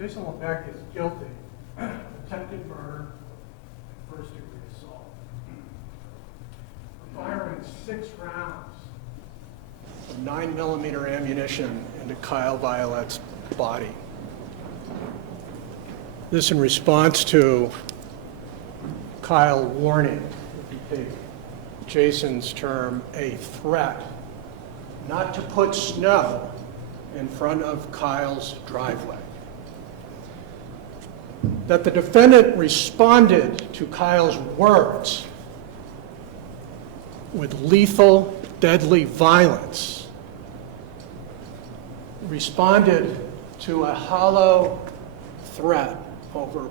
Jason Levesque is guilty of attempted murder and first-degree assault for firing 6 rounds of 9mm ammunition into Kyle Violette's body. This in response to Kyle warning, if you take Jason's term, a threat not to put snow in front of Kyle's driveway. That the defendant responded to Kyle's words with lethal, deadly violence, responded to a hollow threat over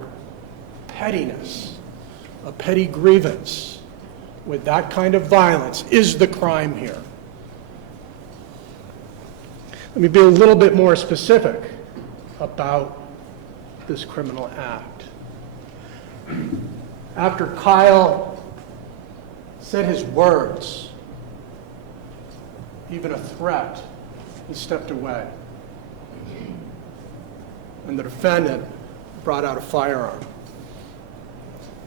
pettiness, a petty grievance with that kind of violence is the crime here. Let me be a little bit more specific about this criminal act. After Kyle said his words, even a threat, he stepped away. And the defendant brought out a firearm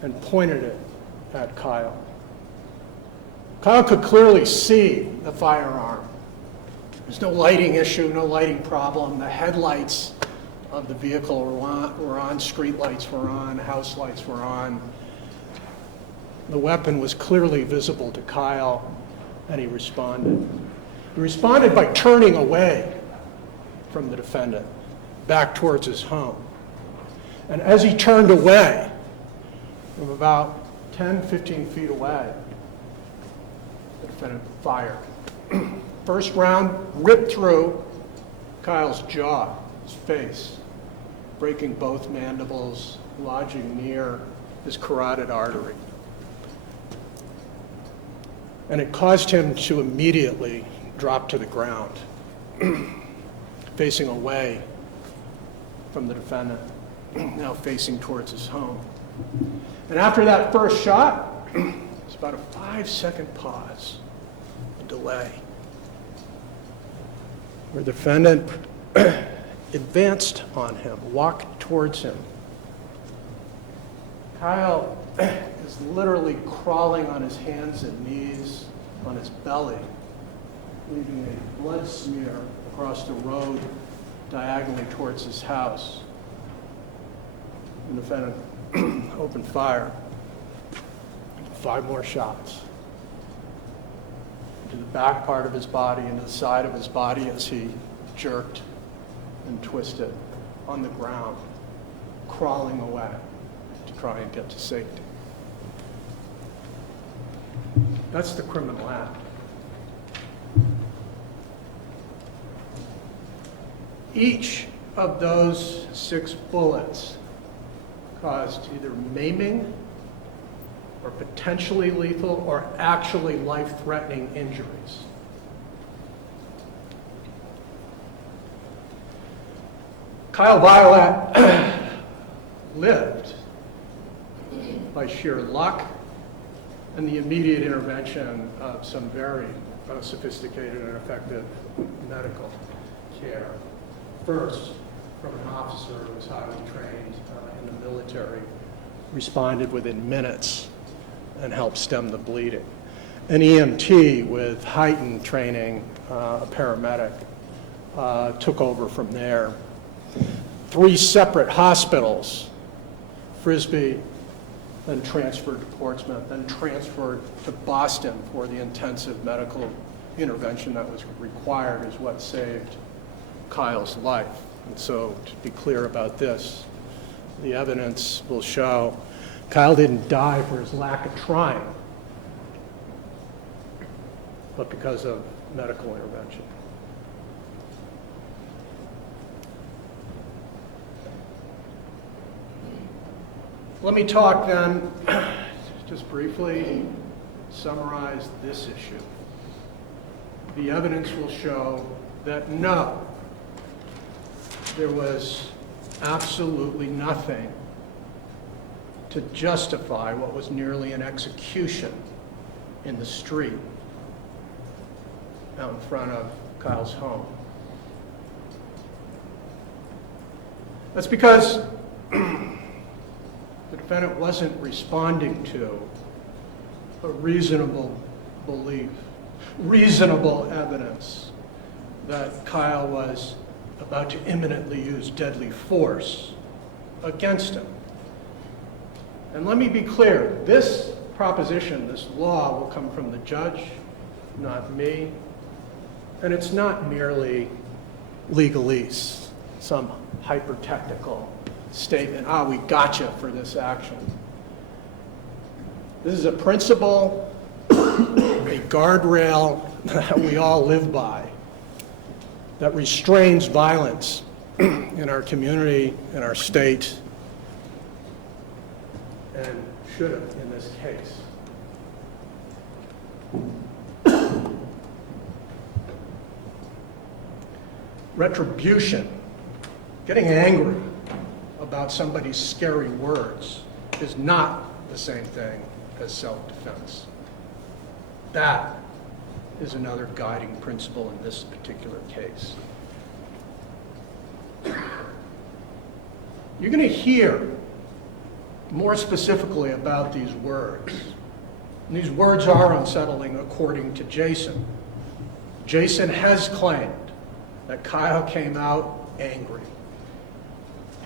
and pointed it at Kyle. Kyle could clearly see the firearm. There's no lighting issue, no lighting problem. The headlights of the vehicle were on, street lights were on, house lights were on. The weapon was clearly visible to Kyle, and he responded. He responded by turning away from the defendant, back towards his home. And as he turned away, from about 10, 15 feet away, the defendant fired. First round ripped through Kyle's jaw, his face, breaking both mandibles, lodging near his carotid artery. And it caused him to immediately drop to the ground, facing away from the defendant, now facing towards his home. And after that first shot, it's about a 5-second pause, a delay, where the defendant advanced on him, walked towards him. Kyle is literally crawling on his hands and knees, on his belly, leaving a blood smear across the road diagonally towards his house. The defendant opened fire. 5 more shots into the back part of his body, into the side of his body as he jerked and twisted on the ground, crawling away to try and get to safety. That's the criminal act. Each of those 6 bullets caused either maiming or potentially lethal or actually life-threatening injuries. Kyle Violette lived by sheer luck and the immediate intervention of some very sophisticated and effective medical care. First, from an officer who was highly trained in the military, responded within minutes and helped stem the bleeding. An EMT with heightened training, a paramedic, took over from there. 3 separate hospitals, Frisbee, then transferred to Portsmouth, then transferred to Boston for the intensive medical intervention that was required, is what saved Kyle's life. And so, to be clear about this, the evidence will show Kyle didn't die for his lack of trying, but because of medical intervention. Let me talk then, just briefly, summarize this issue. The evidence will show that no, there was absolutely nothing to justify what was nearly an execution in the street out in front of Kyle's home. That's because the defendant wasn't responding to a reasonable belief, reasonable evidence that Kyle was about to imminently use deadly force against him. And let me be clear, this proposition, this law, will come from the judge, not me, and it's not merely legalese, some hyper-technical statement, we gotcha for this action. This is a principle, a guardrail that we all live by, that restrains violence in our community, in our state, and should have in this case. Retribution, getting angry about somebody's scary words, is not the same thing as self-defense. That is another guiding principle in this particular case. You're going to hear more specifically about these words. And these words are unsettling according to Jason. Jason has claimed that Kyle came out angry.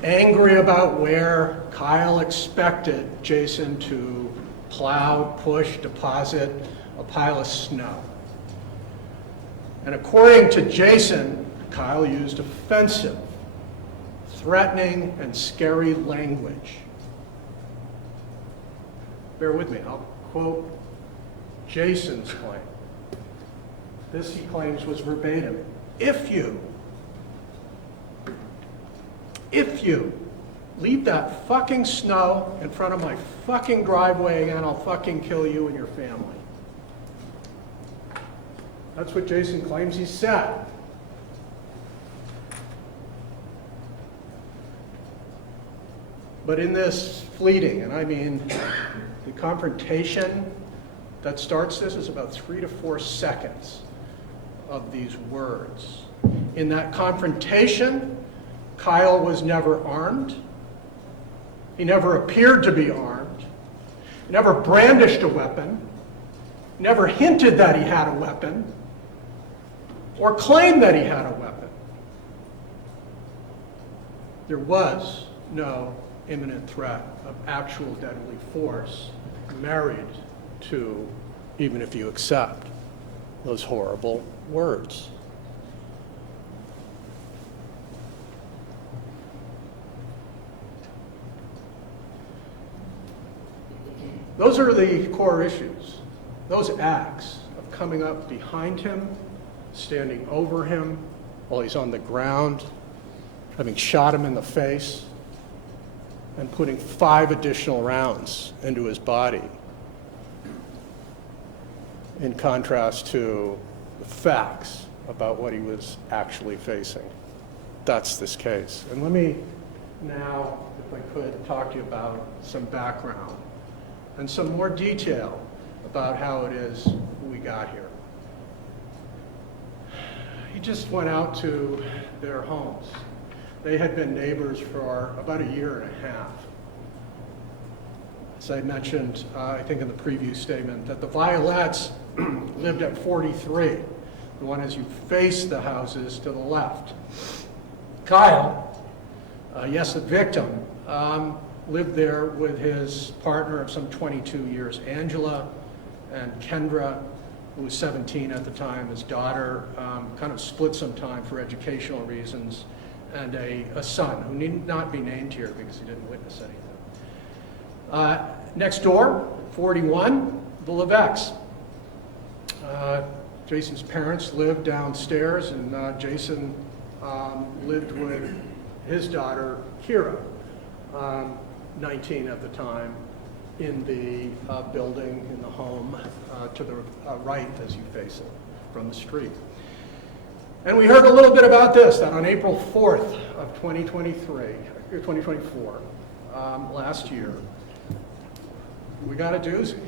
Angry about where Kyle expected Jason to plow, push, deposit a pile of snow. And according to Jason, Kyle used offensive, threatening, and scary language. Bear with me, I'll quote Jason's claim. This, he claims, was verbatim. If you leave that fucking snow in front of my fucking driveway again, I'll fucking kill you and your family. That's what Jason claims he said. But in this fleeting, and I mean the confrontation that starts this is about 3 to 4 seconds of these words. In that confrontation, Kyle was never armed. He never appeared to be armed. He never brandished a weapon. He never hinted that he had a weapon or claimed that he had a weapon. There was no imminent threat of actual deadly force married to, even if you accept those horrible words. Those are the core issues. Those acts of coming up behind him, standing over him while he's on the ground, having shot him in the face, and putting 5 additional rounds into his body, in contrast to the facts about what he was actually facing. That's this case. And let me now, if I could, talk to you about some background and some more detail about how it is we got here. He just went out to their homes. They had been neighbors for about 1.5 years. As I mentioned, I think in the previous statement, that the Violettes lived at 43, the one as you face the houses to the left. Kyle, yes, the victim, lived there with his partner of some 22 years, Angela, and Kendra, who was 17 at the time. His daughter kind of split some time for educational reasons, and a son who need not be named here because he didn't witness anything. Next door, 41, the Levesques. Jason's parents lived downstairs, and Jason lived with his daughter, Kira, 19 at the time, in the building, in the home to the right as you face it from the street. And we heard a little bit about this, that on April 4th of 2024, last year, we got a doozy,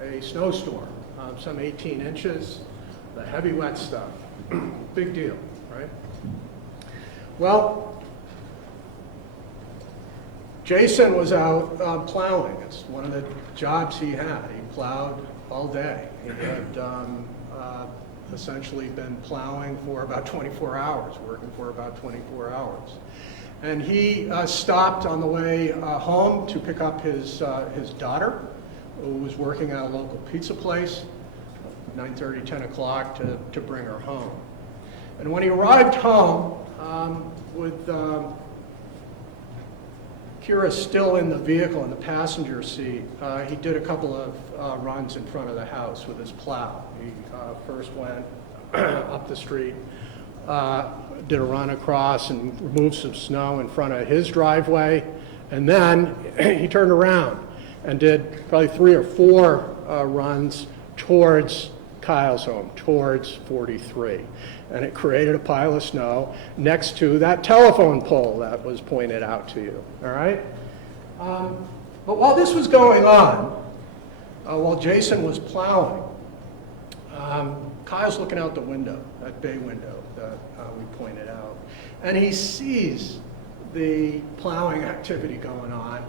a snowstorm, some 18 inches, the heavy wet stuff. Big deal, right? Well, Jason was out plowing. It's one of the jobs he had. He plowed all day. He had essentially been plowing for about 24 hours, working for about 24 hours. And he stopped on the way home to pick up his daughter, who was working at a local pizza place, 9:30, 10 o'clock, to bring her home. And when he arrived home, with Kira still in the vehicle in the passenger seat, he did a couple of runs in front of the house with his plow. He first went up the street, did a run across and removed some snow in front of his driveway, and then he turned around and did probably 3 or 4 runs towards Kyle's home, towards 43. And it created a pile of snow next to that telephone pole that was pointed out to you, all right? But while this was going on, while Jason was plowing, Kyle's looking out the window, that bay window that we pointed out, and he sees the plowing activity going on,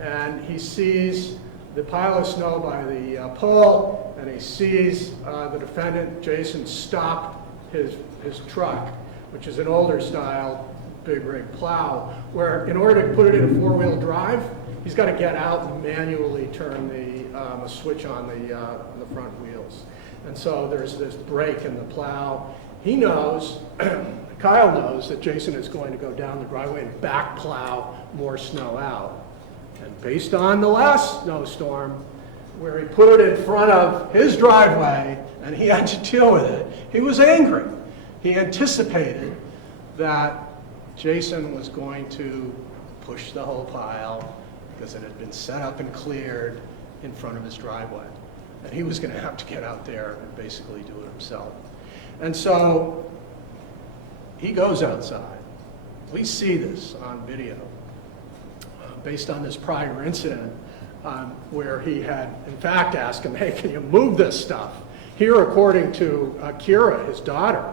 and he sees the pile of snow by the pole, and he sees the defendant, Jason, stop his truck, which is an older style big rig plow, where in order to put it in a 4-wheel drive, he's got to get out and manually turn a switch on the front wheels. And so there's this break in the plow. He knows, Kyle knows, that Jason is going to go down the driveway and back plow more snow out. And based on the last snowstorm, where he put it in front of his driveway and he had to deal with it, he was angry. He anticipated that Jason was going to push the whole pile because it had been set up and cleared in front of his driveway. And he was going to have to get out there and basically do it himself. And so he goes outside. We see this on video based on this prior incident where he had, in fact, asked him, hey, can you move this stuff? Here, according to Kira, his daughter,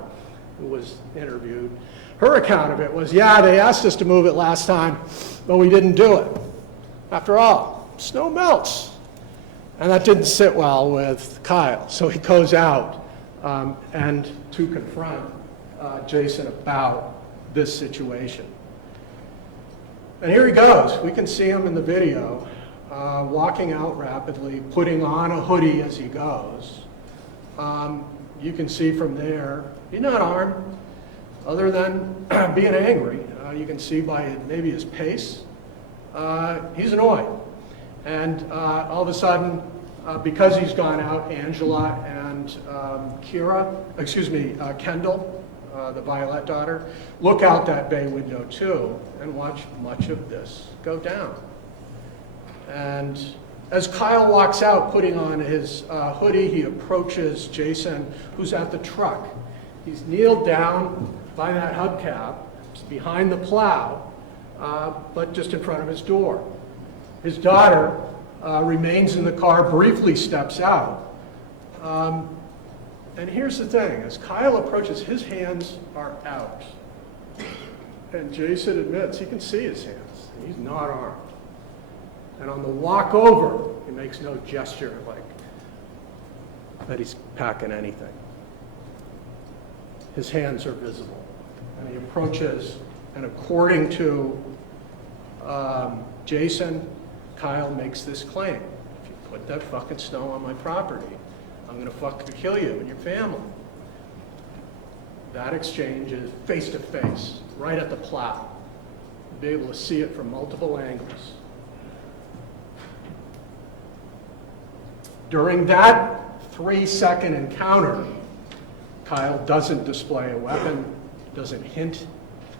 who was interviewed, her account of it was, yeah, they asked us to move it last time, but we didn't do it. After all, snow melts. And that didn't sit well with Kyle. So he goes out and to confront Jason about this situation. And here he goes. We can see him in the video, walking out rapidly, putting on a hoodie as he goes. You can see from there, he's not armed, other than being angry. You can see by maybe his pace, he's annoyed. And all of a sudden, because he's gone out, Angela and Kendall, the Violette daughter, look out that bay window too and watch much of this go down. And as Kyle walks out putting on his hoodie, he approaches Jason, who's at the truck. He's kneeled down by that hubcap behind the plow, but just in front of his door. His daughter remains in the car, briefly steps out. And here's the thing, as Kyle approaches, his hands are out. And Jason admits he can see his hands. He's not armed. And on the walk over, he makes no gesture like that he's packing anything. His hands are visible. And he approaches, and according to Jason, Kyle makes this claim. If you put that fucking snow on my property, I'm going to fucking kill you and your family. That exchange is face to face, right at the plow. You'll be able to see it from multiple angles. During that 3-second encounter, Kyle doesn't display a weapon, doesn't hint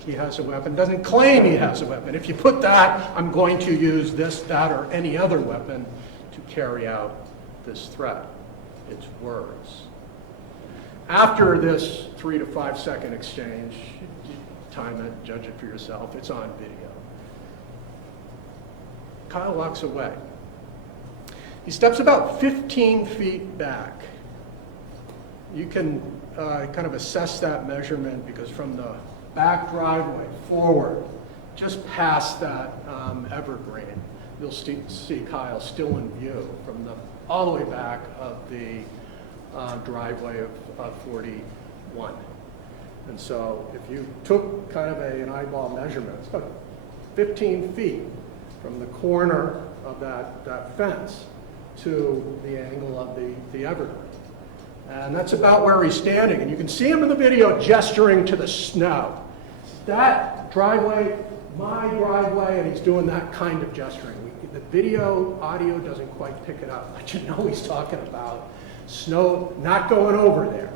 he has a weapon, doesn't claim he has a weapon. If you put that, I'm going to use this, that, or any other weapon to carry out this threat. It's words. After this 3 to 5 second exchange, time it, judge it for yourself, it's on video. Kyle walks away. He steps about 15 feet back. You can kind of assess that measurement because from the back driveway forward, just past that evergreen, you'll see Kyle still in view from all the way back of the driveway of 41. And so if you took kind of an eyeball measurement, it's about 15 feet from the corner of that fence to the angle of the evergreen. And that's about where he's standing. And you can see him in the video gesturing to the snow. That driveway, my driveway, and he's doing that kind of gesturing. The video audio doesn't quite pick it up, but you know he's talking about snow not going over there.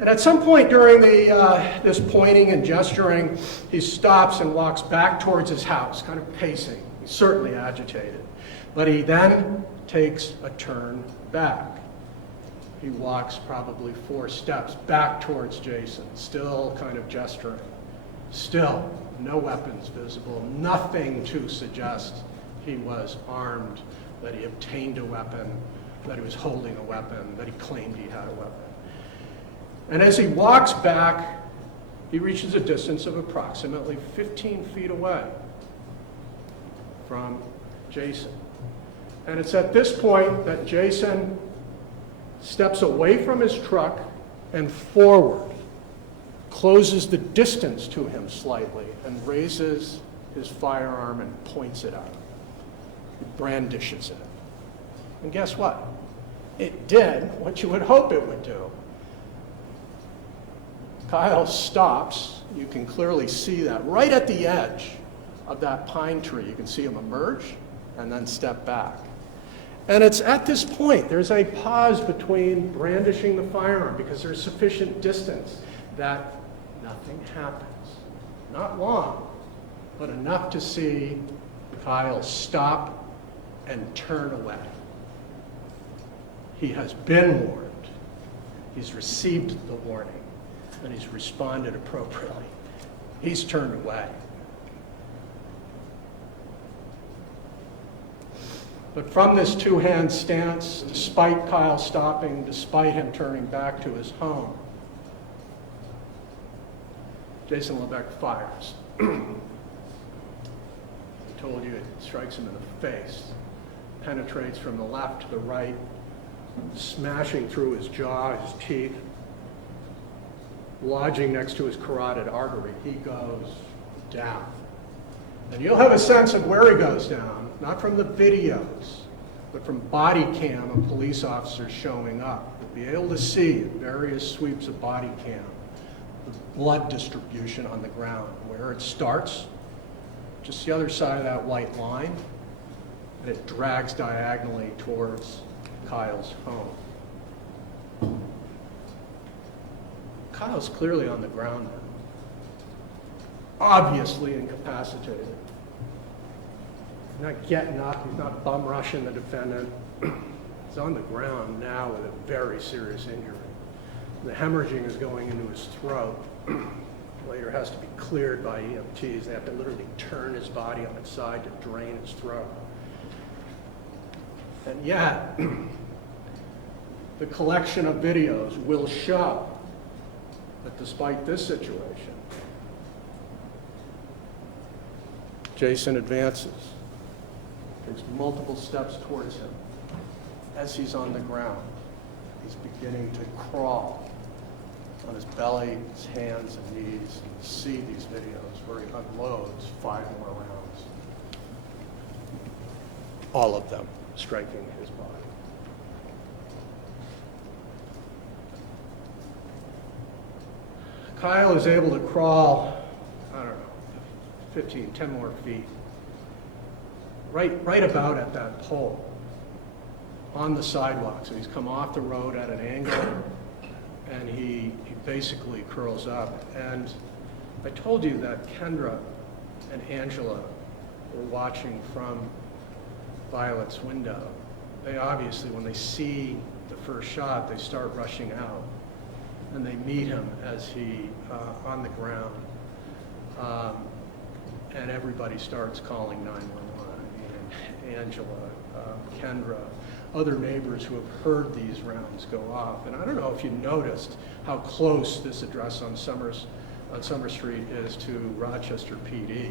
And at some point during this pointing and gesturing, he stops and walks back towards his house, kind of pacing. He's certainly agitated. But he then takes a turn back. He walks probably 4 steps back towards Jason, still kind of gesturing. Still, no weapons visible, nothing to suggest he was armed, that he obtained a weapon, that he was holding a weapon, that he claimed he had a weapon. And as he walks back, he reaches a distance of approximately 15 feet away from Jason. And it's at this point that Jason steps away from his truck and forward, closes the distance to him slightly, and raises his firearm and points it out. He brandishes it. And guess what? It did what you would hope it would do. Kyle stops. You can clearly see that right at the edge of that pine tree. You can see him emerge and then step back. And it's at this point, there's a pause between brandishing the firearm because there's sufficient distance that nothing happens. Not long, but enough to see Kyle stop and turn away. He has been warned. He's received the warning, and he's responded appropriately. He's turned away. But from this two-hand stance, despite Kyle stopping, despite him turning back to his home, Jason Levesque fires. I told you it strikes him in the face, penetrates from the left to the right, smashing through his jaw, his teeth, lodging next to his carotid artery. He goes down. And you'll have a sense of where he goes down, not from the videos, but from body cam of police officers showing up. You'll be able to see in various sweeps of body cam the blood distribution on the ground, where it starts, just the other side of that white line, and it drags diagonally towards Kyle's home. Kyle's clearly on the ground now, obviously incapacitated. He's not getting up, he's not bum rushing the defendant. He's on the ground now with a very serious injury. The hemorrhaging is going into his throat. Later has to be cleared by EMTs. They have to literally turn his body on its side to drain his throat. And yet, the collection of videos will show that despite this situation, Jason advances, takes multiple steps towards him. As he's on the ground, he's beginning to crawl on his belly, his hands and knees. And you see these videos where he unloads 5 more rounds, all of them striking his body. Kyle is able to crawl, I don't know, 10 more feet, right about at that pole on the sidewalk. So he's come off the road at an angle, and he basically curls up. And I told you that Kendra and Angela were watching from Violette's window. They obviously, when they see the first shot, they start rushing out, and they meet him as he on the ground, and everybody starts calling 911. Angela, Kendra, other neighbors who have heard these rounds go off. And I don't know if you noticed how close this address on Summer Street is to Rochester PD.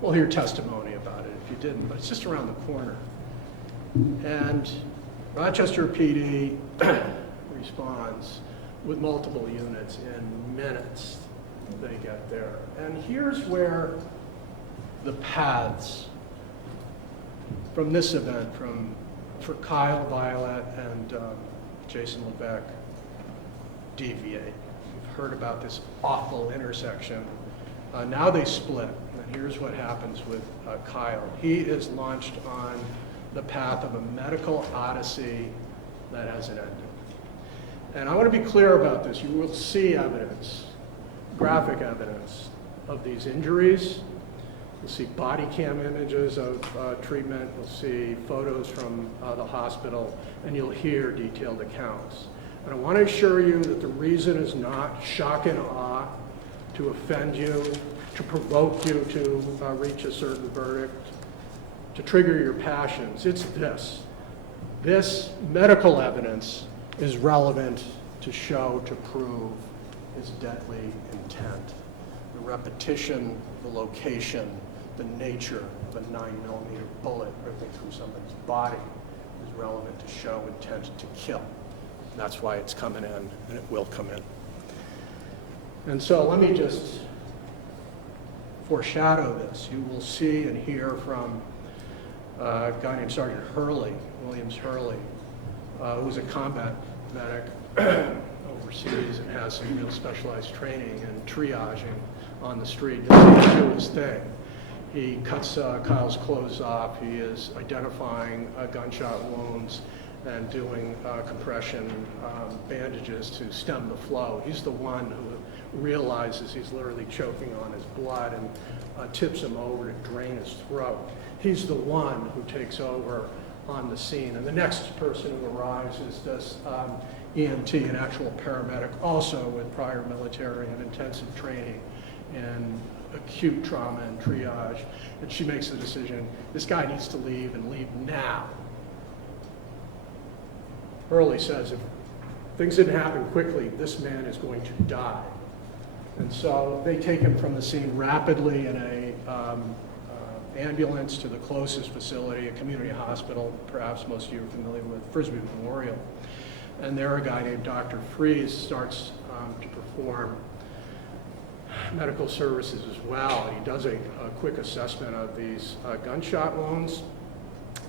We'll hear testimony about it if you didn't, but it's just around the corner. And Rochester PD responds with multiple units in minutes. They get there. And here's where the paths from this event, for Kyle, Violette, and Jason Levesque, deviate. You've heard about this awful intersection. Now they split. And here's what happens with Kyle. He is launched on the path of a medical odyssey that has an ending. And I want to be clear about this. You will see evidence, graphic evidence of these injuries. You'll see body cam images of treatment. You'll see photos from the hospital, and you'll hear detailed accounts. And I want to assure you that the reason is not shock and awe to offend you, to provoke you to reach a certain verdict, to trigger your passions. It's this. This medical evidence is relevant to show, to prove his deadly intent. The repetition, the location, the nature of a 9mm bullet ripping through somebody's body is relevant to show intent to kill. That's why it's coming in, and it will come in. And so let me just foreshadow this. You will see and hear from a guy named Sergeant Hurley, Williams Hurley, who's a combat medic overseas and has some real specialized training in triaging on the street. He'll do his thing. He cuts Kyle's clothes off. He is identifying gunshot wounds and doing compression bandages to stem the flow. He's the one who realizes he's literally choking on his blood and tips him over to drain his throat. He's the one who takes over on the scene. And the next person who arrives is this EMT, an actual paramedic, also with prior military and intensive training in acute trauma and triage. And she makes the decision, this guy needs to leave and leave now. Hurley says, if things didn't happen quickly, this man is going to die. And so they take him from the scene rapidly in a ambulance to the closest facility, a community hospital, perhaps most of you are familiar with, Frisbee Memorial. And there a guy named Dr. Freeze starts to perform medical services as well. He does a quick assessment of these gunshot wounds.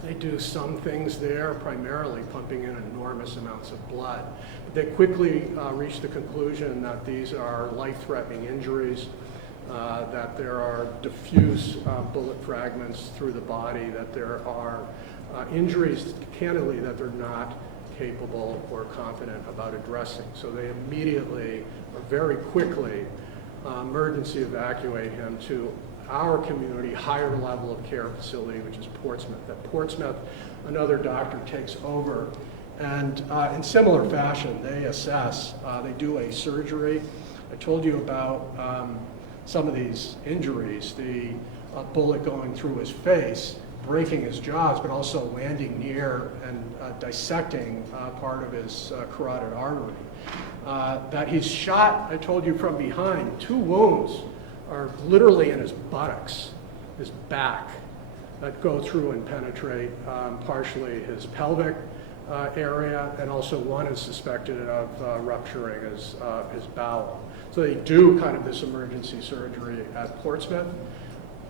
They do some things there, primarily pumping in enormous amounts of blood. But they quickly reach the conclusion that these are life-threatening injuries, that there are diffuse bullet fragments through the body, that there are injuries, candidly, that they're not capable or confident about addressing. So they immediately, or very quickly, emergency evacuate him to our community higher level of care facility, which is Portsmouth. At Portsmouth, another doctor takes over, and in similar fashion, they assess, they do a surgery. I told you about some of these injuries, the bullet going through his face, breaking his jaws, but also landing near and dissecting part of his carotid artery. That he's shot, I told you, from behind. 2 wounds are literally in his buttocks, his back, that go through and penetrate partially his pelvic area, and also one is suspected of rupturing his bowel. So they do kind of this emergency surgery at Portsmouth.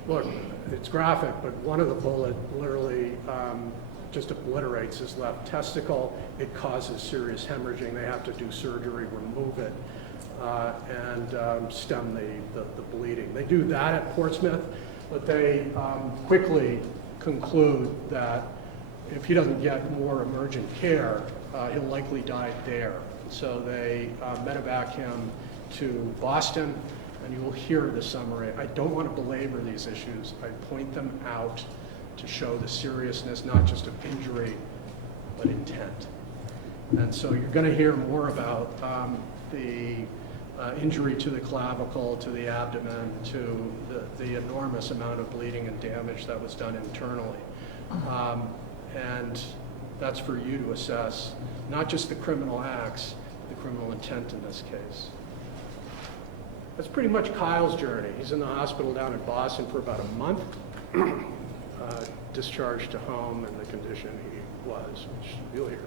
Look, it's graphic, but one of the bullet literally just obliterates his left testicle. It causes serious hemorrhaging. They have to do surgery, remove it, and stem the bleeding. They do that at Portsmouth, but they quickly conclude that if he doesn't get more emergent care, he'll likely die there. So they medevac him to Boston, and you will hear the summary. I don't want to belabor these issues. I point them out to show the seriousness, not just of injury, but intent. And so you're going to hear more about the injury to the clavicle, to the abdomen, to the enormous amount of bleeding and damage that was done internally. And That's for you to assess, not just the criminal acts, the criminal intent in this case. That's pretty much Kyle's journey. He's in the hospital down in Boston for about a month, discharged to home in the condition he was, which you'll hear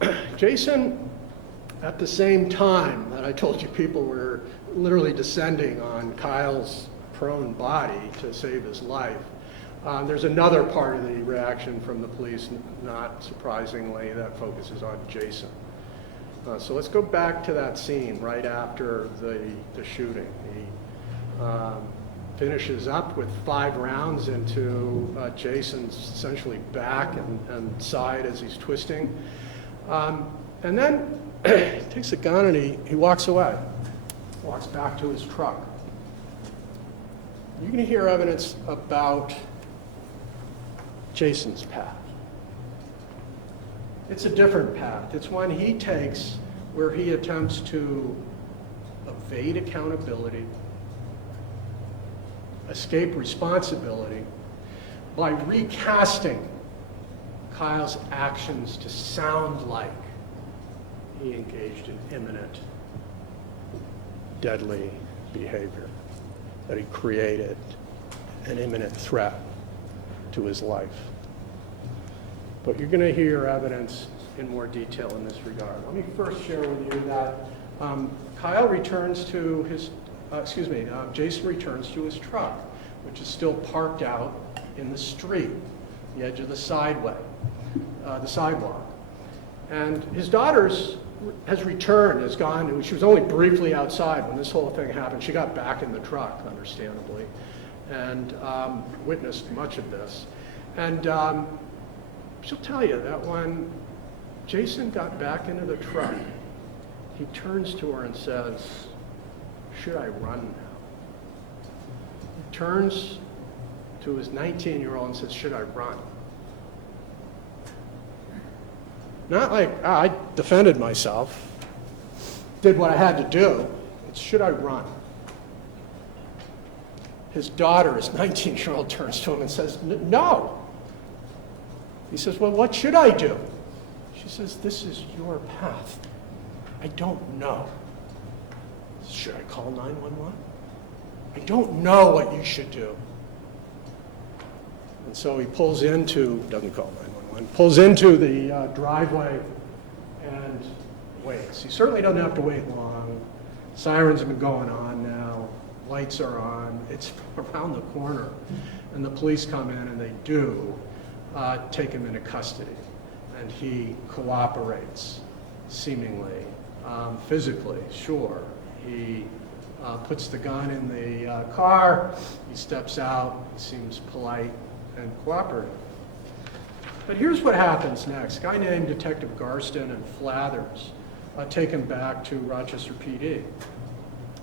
about. Jason, at the same time that I told you people were literally descending on Kyle's prone body to save his life, there's another part of the reaction from the police, not surprisingly, that focuses on Jason. So let's go back to that scene right after the shooting. He finishes up with 5 rounds into Jason's essentially back and side as he's twisting. And then he takes a gun and he walks away, walks back to his truck. You're going to hear evidence about Jason's path. It's a different path. It's one he takes where he attempts to evade accountability, escape responsibility by recasting Kyle's actions to sound like he engaged in imminent, deadly behavior, that he created an imminent threat to his life. But you're going to hear evidence in more detail in this regard. Let me first share with you that Jason returns to his truck, which is still parked out in the street, the edge of the sidewalk. And his daughter's has returned, has gone. She was only briefly outside when this whole thing happened. She got back in the truck, understandably, and witnessed much of this. And she'll tell you that when Jason got back into the truck, he turns to her and says, "Should I run now?" He turns to his 19-year-old and says, "Should I run?" Not like, I defended myself, did what I had to do. It's, should I run? His daughter, his 19-year-old, turns to him and says, "No." He says, "Well, what should I do?" She says, "This is your path. I don't know. Should I call 911? I don't know what you should do." And so he pulls into, doesn't call 911, pulls into the driveway and waits. He certainly doesn't have to wait long. Sirens have been going on now. Lights are on. It's around the corner. And the police come in and they do take him into custody. And he cooperates, seemingly, physically, sure. He puts the gun in the car. He steps out. He seems polite and cooperative. But here's what happens next. A guy named Detective Garston and Flathers take him back to Rochester PD.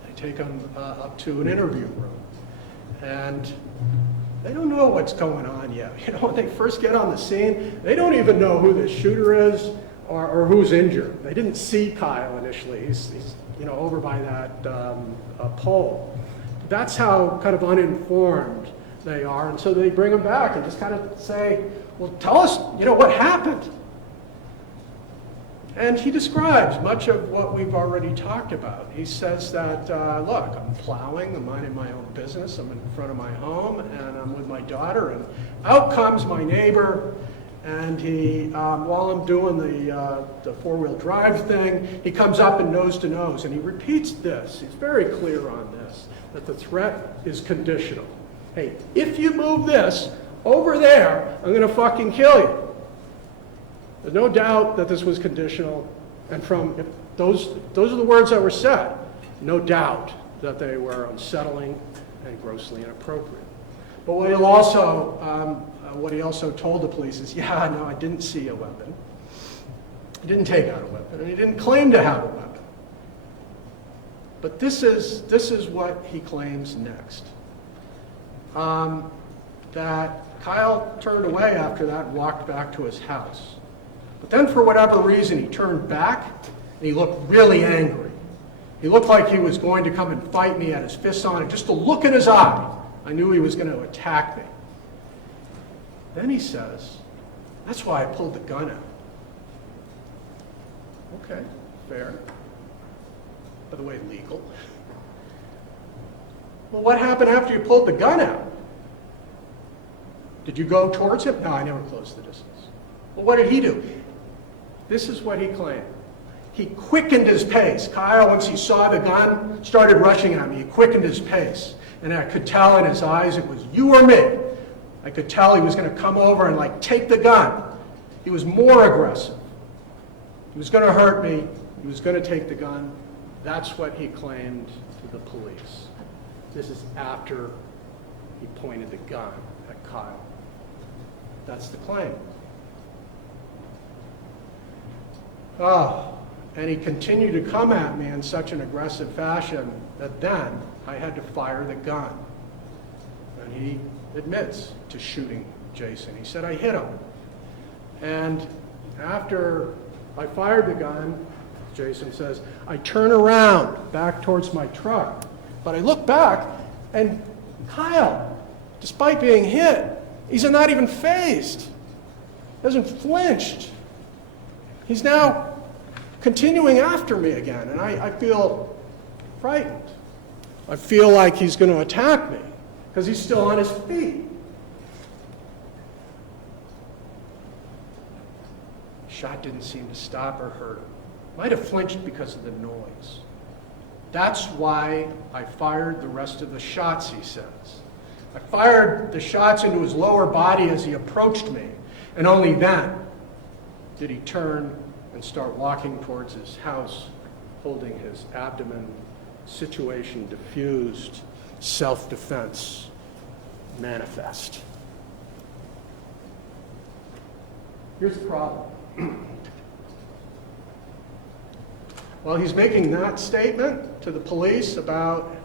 They take him up to an interview room. And they don't know what's going on yet. You know, when they first get on the scene, they don't even know who the shooter is or who's injured. They didn't see Kyle initially. He's over by that pole. That's how kind of uninformed they are. And so they bring him back and just kind of say, "Well, tell us, what happened?" And he describes much of what we've already talked about. He says that, look, I'm plowing, I'm minding my own business, I'm in front of my home, and I'm with my daughter, and out comes my neighbor, and he, while I'm doing the four-wheel drive thing, he comes up and nose to nose, and he repeats this. He's very clear on this, that the threat is conditional. Hey, if you move this over there, I'm going to fucking kill you. There's no doubt that this was conditional, and those are the words that were said. No doubt that they were unsettling and grossly inappropriate. But what he also told the police is, "Yeah, no, I didn't see a weapon. He didn't take out a weapon, and he didn't claim to have a weapon." But this is what he claims next. That Kyle turned away after that and walked back to his house. But then for whatever reason, he turned back and he looked really angry. He looked like he was going to come and fight me, had his fists on, and just the look in his eye, I knew he was going to attack me. Then he says, That's why I pulled the gun out. Okay, fair. By the way, legal. Well, what happened after you pulled the gun out? Did you go towards him? No, I never closed the distance. Well, what did he do? This is what he claimed. He quickened his pace. Kyle, once he saw the gun, started rushing at me. He quickened his pace. And I could tell in his eyes it was you or me. I could tell he was going to come over and take the gun. He was more aggressive. He was going to hurt me. He was going to take the gun. That's what he claimed to the police. This is after he pointed the gun at Kyle. That's the claim. Oh, and he continued to come at me in such an aggressive fashion that then I had to fire the gun. And he admits to shooting Jason. He said, I hit him. And after I fired the gun, Jason says, I turn around back towards my truck. But I look back, and Kyle, despite being hit, he's not even fazed. Hasn't flinched. He's now continuing after me again, and I feel frightened. I feel like he's going to attack me because he's still on his feet. Shot didn't seem to stop or hurt him. Might have flinched because of the noise. That's why I fired the rest of the shots, he says. I fired the shots into his lower body as he approached me, and only then did he turn and start walking towards his house, holding his abdomen, situation diffused, self-defense manifest. Here's the problem. While he's making that statement to the police about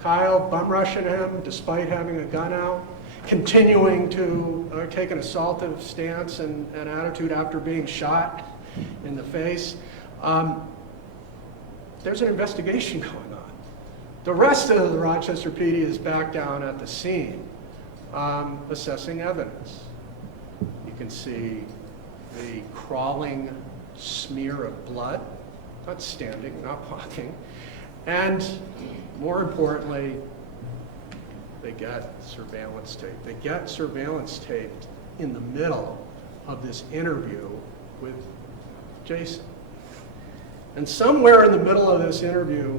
Kyle bum rushing him despite having a gun out, continuing to take an assaultive stance and attitude after being shot in the face, there's an investigation going on. The rest of the Rochester PD is back down at the scene, assessing evidence. You can see the crawling smear of blood, not standing, not walking, and more importantly, they get surveillance tape. They get surveillance tape in the middle of this interview with Jason. And somewhere in the middle of this interview,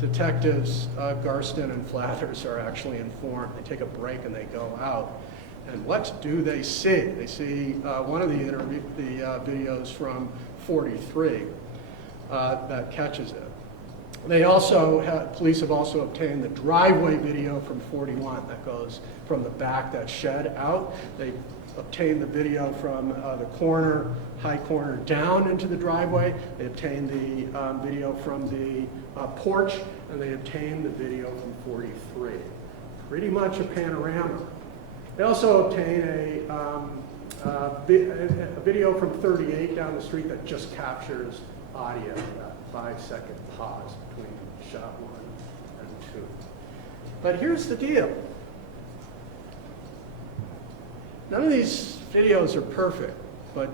detectives Garston and Flathers are actually informed. They take a break and they go out. And what do they see? They see one of the videos from 43 that catches it. They also police have also obtained the driveway video from 41 that goes from the back, that shed out. They obtained the video from the corner, high corner down into the driveway. They obtained the video from the porch, and they obtained the video from 43. Pretty much a panorama. They also obtained a video from 38 down the street that just captures audio, that 5-second pause between shot 1 and 2. But here's the deal. None of these videos are perfect, but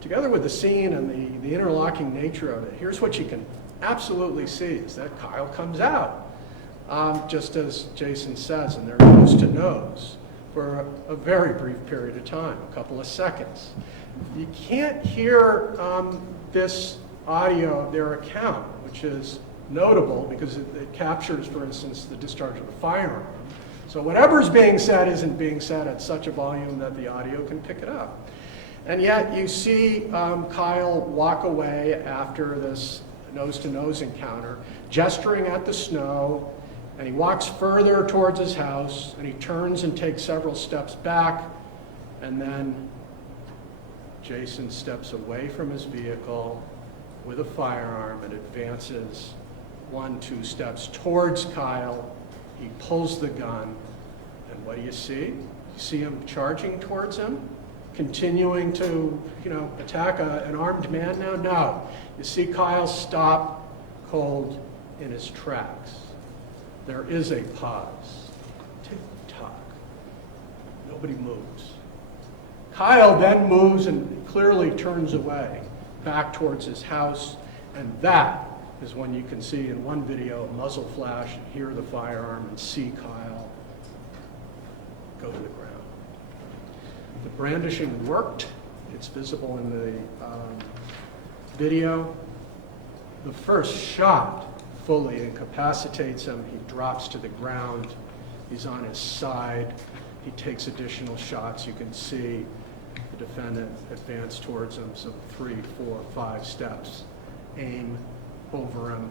together with the scene and the interlocking nature of it, here's what you can absolutely see is that Kyle comes out, just as Jason says, and they're nose to nose for a very brief period of time, a couple of seconds. You can't hear this audio of their account, which is notable because it captures, for instance, the discharge of the firearm. So whatever's being said isn't being said at such a volume that the audio can pick it up. And yet you see Kyle walk away after this nose-to-nose encounter, gesturing at the snow, and he walks further towards his house, and he turns and takes several steps back, and then Jason steps away from his vehicle with a firearm and advances 1-2 steps towards Kyle. He pulls the gun, and what do you see? You see him charging towards him, continuing to, attack an armed man now? No. You see Kyle stop cold in his tracks. There is a pause. Tick-tock. Nobody moves. Kyle then moves and clearly turns away, back towards his house, and that is when you can see in one video a muzzle flash and hear the firearm and see Kyle go to the ground. The brandishing worked. It's visible in the video. The first shot fully incapacitates him. He drops to the ground. He's on his side. He takes additional shots. You can see the defendant advance towards him, so 3, 4, 5 steps. Aim over him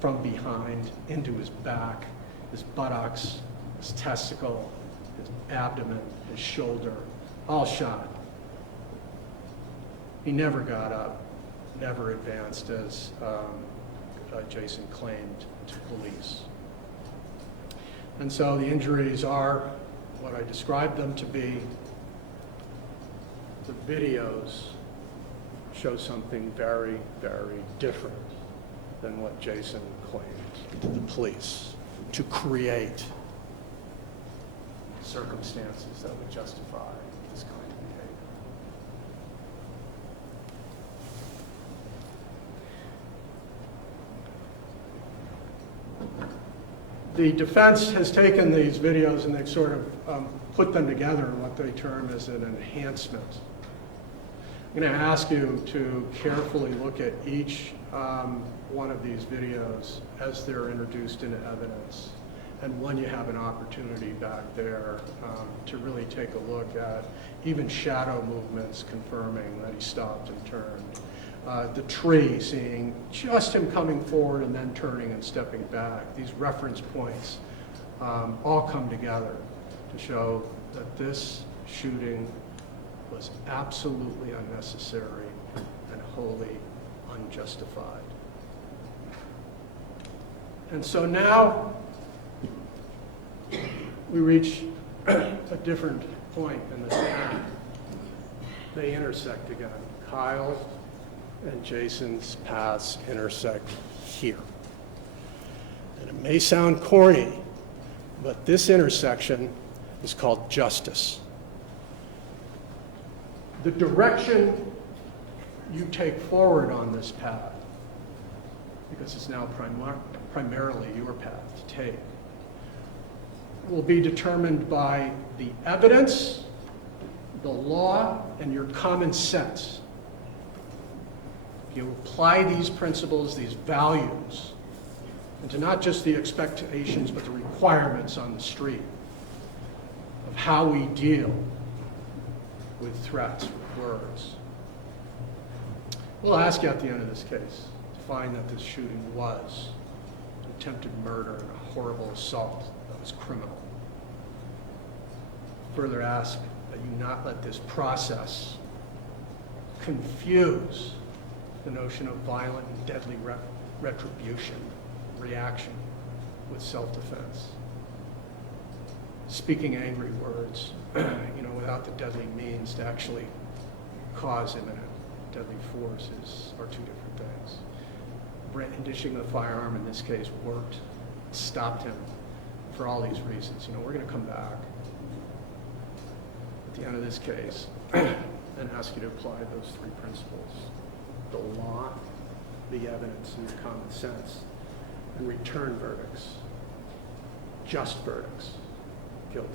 from behind into his back, his buttocks, his testicle, his abdomen, his shoulder, all shot. He never got up, never advanced, as Jason claimed to police. And so the injuries are what I described them to be. The videos show something very, very different than what Jason claimed to the police to create circumstances that would justify this kind of behavior. The defense has taken these videos and they've sort of put them together in what they term as an enhancement. I'm going to ask you to carefully look at each one of these videos as they're introduced into evidence, and when you have an opportunity back there to really take a look at even shadow movements confirming that he stopped and turned. The tree, seeing just him coming forward and then turning and stepping back. These reference points all come together to show that this shooting was absolutely unnecessary and wholly unjustified. And so now we reach a different point in this path. They intersect again. Kyle and Jason's paths intersect here. And it may sound corny, but this intersection is called justice. The direction you take forward on this path, because it's now primarily your path to take, will be determined by the evidence, the law, and your common sense. If you apply these principles, these values, into not just the expectations, but the requirements on the street of how we deal with threats, with words. We'll ask you at the end of this case to find that this shooting was an attempted murder and a horrible assault that was criminal. Further ask that you not let this process confuse the notion of violent and deadly retribution, reaction with self-defense. Speaking angry words, without the deadly means to actually cause imminent deadly force are two different things. Brandishing the firearm in this case worked, it stopped him for all these reasons. We're going to come back at the end of this case and ask you to apply those three principles: the law, the evidence, and your common sense, and return verdicts, just verdicts, guilty.